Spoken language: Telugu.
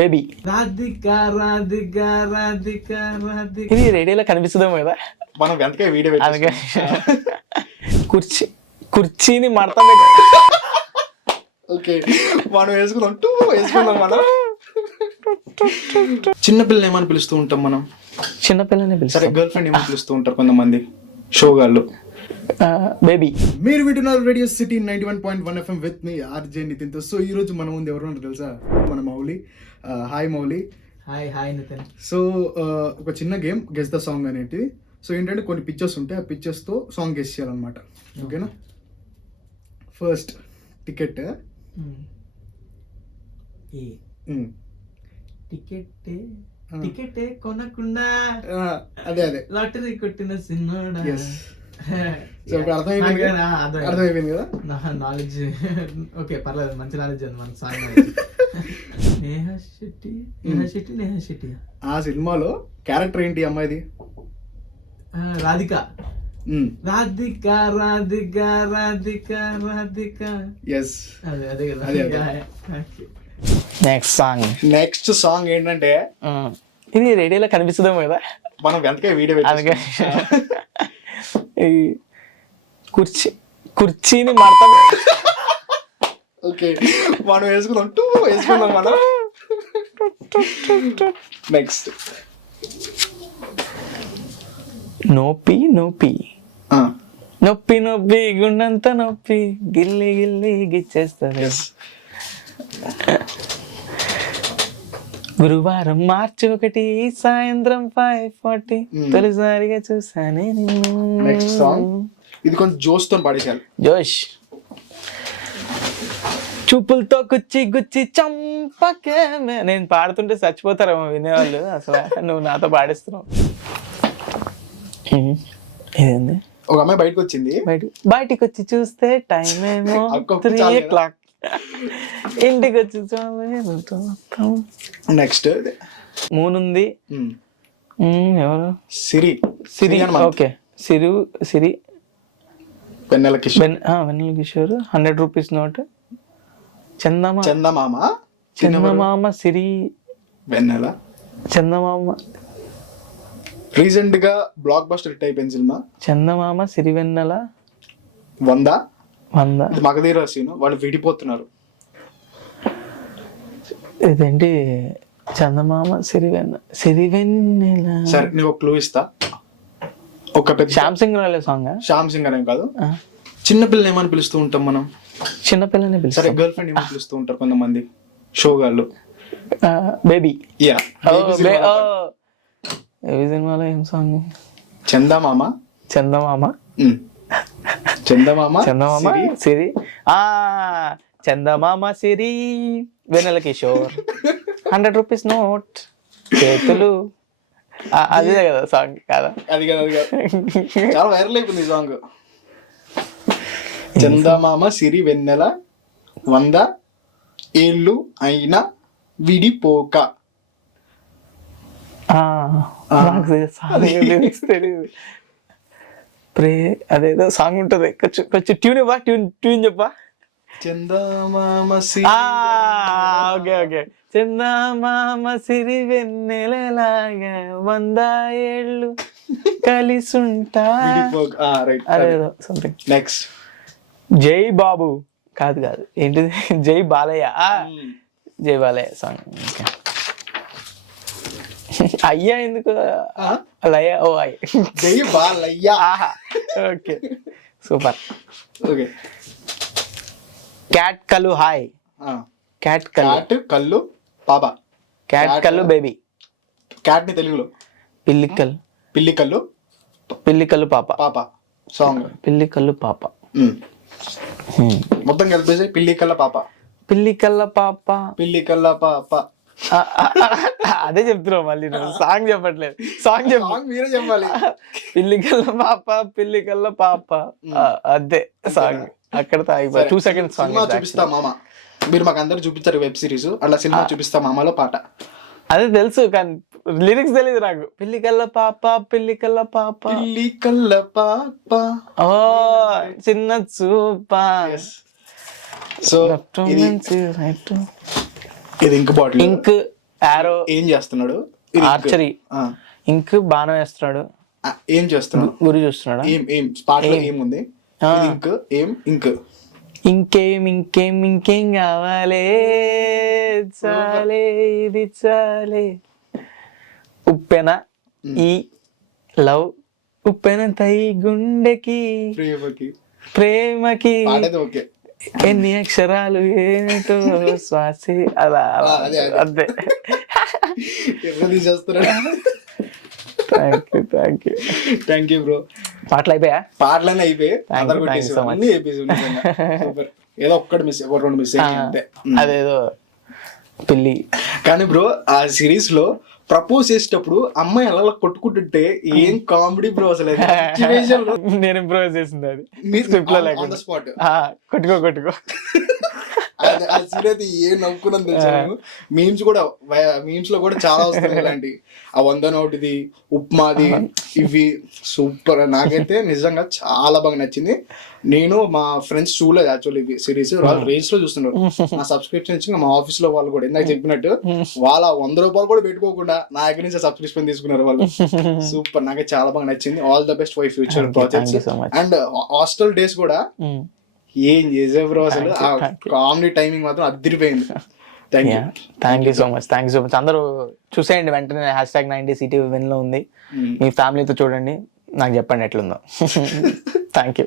బేబీ. రాధిక రాధిక రాధిక రాధిక. ఇది రేడియోలో కనిపిస్తుందేమో కదా, మనం వెంటనే వీడియో అందుకే కుర్చీని మడత ఓకే మనం వేసుకుందాం మనం. చిన్నపిల్లని ఏమని పిలుస్తూ ఉంటాం మనం? చిన్నపిల్లని సరే, పిలుస్తారు. గర్ల్ ఫ్రెండ్ ఏమని పిలుస్తూ ఉంటారు కొంతమంది షోగాళ్ళు. బేబీ. మీరు వింటున్నారు రేడియో సిటీ 91.1 FM విత్ మీ ఆర్జే నితిన్ తో. సో ఈ రోజు మన ముందు ఎవరు ఉన్నారు తెలుసా? మన Mouli. Hi Mouli. Hi hi Nitin. So ఒక చిన్న గేమ్, గెస్ ద సాంగ్ అనేది. సో ఏంటంటే కొన్ని పిక్చర్స్ ఉంటాయి, ఆ పిక్చర్స్ తో సాంగ్ గెస్ చేయాలన్నమాట. ఓకేనా? First ticket. టికెట్ కొనకుండా అదే అదే లాటరీ కొట్టిన సినిమా. సో ఇప్పుడు అర్థమైపోయింది కదా నాలెడ్జ్. ఓకే పర్లేదు, మంచి నాలెడ్జ్ ఉంది మనకు సాంగ్. నేహా శెట్టి. ఆ సినిమాలో క్యారెక్టర్ ఏంటి అమ్మాయిది? రాధిక. రాధిక రాధిక రాధిక రాధిక. ఎస్, అదే కదా. నెక్స్ట్ సాంగ్ ఏంటంటే ఇది రేడియోలో కనిపిస్తుందేమో కదా, మనం వెంటనే వీడియో అందుకే కుర్చీని మడత. ఓకే మనం వేసుకుందాం మనం. నెక్స్ట్ నొప్పి గుండంత నొప్పి గిల్లి గిచ్చేస్తుంది. గురువారం మార్చి 1 సాయంత్రం 5:40 తొలిసారిగా చూసానే నిన్ను. నెక్స్ట్ సాంగ్ ఇది కొంచెం జోష్ తో పాడేసాను. జోష్. చూపులతో గుచ్చి చంపకే. నేను పాడుతుంటే చచ్చిపోతారేమో వినేవాళ్ళు, అసలు నువ్వు నాతో పాడిస్తున్నావు. ఇదేంది? ఒక అమ్మాయి బయటకు వచ్చింది, బయటికి వచ్చి చూస్తే టైం ఏమో 3 o'clock. ఇంటికి వచ్చి నెక్స్ట్ మూనుంది. ఎవరు? Siri. Okay, Siri Vennela Kishore. Vennela Kishore. 100 rupees note. Chandamama Siri Vennela. Chandamama recent గా బ్లాక్ బస్టర్ హిట్ అయిపోయింది సినిమా చందమామ సిరివెన్నెల. 100 మగధీర సీను. వాళ్ళు విడిపోతున్నారు. ఇదేంటి? చందమామ సిరివెన్నెల. సరే నీకు క్లూ ఇస్తా. ఒక పెద్ద శ్యామ్ సింగ్ రాలే సాంగ్. శ్యామ్ సింగ్ అనే కాదు, చిన్నపిల్లని ఏమని పిలుస్తూ ఉంటాం మనం? చిన్నపిల్లని సరే, పిలుస్తారు. గర్ల్ ఫ్రెండ్ ఏమని పిలుస్తూ ఉంటారు కొంతమంది షోగాళ్ళు? బేబీ. యా. ఏ సినిమాలో ఏం సాంగ్? చందమామ సిరి. చందమామ సిరి వెన్నెల కిషోర్. 100 రూపీస్ నోట్ చేతులు. అదే కదా సాంగ్ కాదా? అది కాదు, చాలా వైరల్ అయిపోయింది ఈ సాంగ్. చందమామ సిరి వెన్నెల 100 ఏళ్ళు అయినా విడిపోక. తెలియదు. అదేదో సాంగ్ ఉంటది, కొంచెం ట్యూన్ చెప్పా. చందమామ ఓకే. చందమామ సిరి వెన్నెలలాగా 100 ఏళ్ళు కలిసుంటా. అదేదో సంథింగ్. నెక్స్ట్ జై బాబు. కాదు ఏంటిది? జై బాలయ్య. జై బాలయ్య సాంగ్. ఓకే. అయ్యా ఎందుకు? లయ్య. ఓ అయ్య. జై Balayya. Okay, super. Okay. Cat కళ్ళు హాయ్. క్యాట్ కళ్ళు పాప. క్యాట్ కళ్ళు బేబీ. క్యాట్ ని తెలుగులో పిల్లి కళ్ళు పాప సాంగ్. పిల్లి కళ్ళు పాప. మొత్తం కలిపేసి పిల్లి కళ్ళ పాప. అదే చెప్తున్నావు మళ్ళీ, నువ్వు సాంగ్ చెప్పట్లేదు. సాంగ్ మీరే చెప్పాలి. పిల్లి కళ్ళ పాప అదే సాంగ్. అక్కడ 2 seconds సాంగ్ చూపిస్తా మామ. మీరు మాకు అందరు చూపించారు వెబ్ సిరీస్, అట్లా సినిమా చూపిస్తా మామలో పాట. అదే తెలుసు కానీ లిరిక్స్ తెలియదు నాకు. పిల్లి కళ్ళ పాప. ఓ చిన్న చూపా. సో ఇది ఇంక్ బాటిల్. ఇంక్ ఆరో ఏం చేస్తున్నాడు? ఇది ink. ఆర్చరీ ఆ. ఇంక్ బాణం వేస్తున్నాడు. ఏం చేస్తున్నాడు? గురి చూస్తున్నాడా? ఏం స్పాట్ లో ఏముంది? ఇంక్ ఇంకేం కావాలే చాలే ఇది చాలే ఉప్పెన ఈ లవ్ ఉప్పెన తై గుండెకి ప్రేమకి ఓకే. ఎన్ని అక్షరాలు ఏమిటో శ్వాసే అలా అంతే. తీసేస్తున్నాడు. Thank you bro. పాటలు అయిపోయా? పాటలన్నీ అయిపోయి Thank you so much. ఏదో ఒక్కటి మిస్, ఒక రెండు మిస్ అంతే. అదేదో పిల్లి. కానీ బ్రో ఆ సిరీస్ లో ప్రపోజ్ చేసేటప్పుడు అమ్మాయి అలా కొట్టుకుంటుంటే ఏం కామెడీ బ్రో అసలు. నేను ఇంప్రూవ్ చేసింది అది స్క్రిప్ట్ లో లేకుండా స్పాట్ కొట్టుకో ఆ సీన్ అయితే ఏం నవ్వుకున్నాను తెలుసా. మీమ్స్ లో కూడా చాలా వస్తున్నాయి ఇలాంటి. ఆ 100 నోటిది, ఉప్మాది, ఇవి సూపర్. నాకైతే నిజంగా చాలా బాగా నచ్చింది. నేను మా ఫ్రెండ్స్ చూడలేదు యాక్చువల్లీ ఇవి సిరీస్, వాళ్ళు రేస్ లో చూస్తున్నారు. నా సబ్స్క్రిప్షన్ ఇచ్చి మా ఆఫీస్ లో వాళ్ళు కూడా ఇందాక చెప్పినట్టు వాళ్ళ 100 రూపాయలు కూడా పెట్టుకోకుండా నా దగ్గర నుంచి సబ్స్క్రిప్షన్ తీసుకున్నారు వాళ్ళు. సూపర్, నాకైతే చాలా బాగా నచ్చింది. All the best for future projects. And hostel days కూడా ఏం చేసే బ్రో అసలు. ఆ కామెడీ టైమింగ్ మాత్రం అదిరిపోయింది. Thank you so much. అందరూ చూసేయండి వెంటనే. #90CTVWin లో ఉంది. మీ ఫ్యామిలీతో చూడండి, నాకు చెప్పండి ఎట్లుందో. Thank you.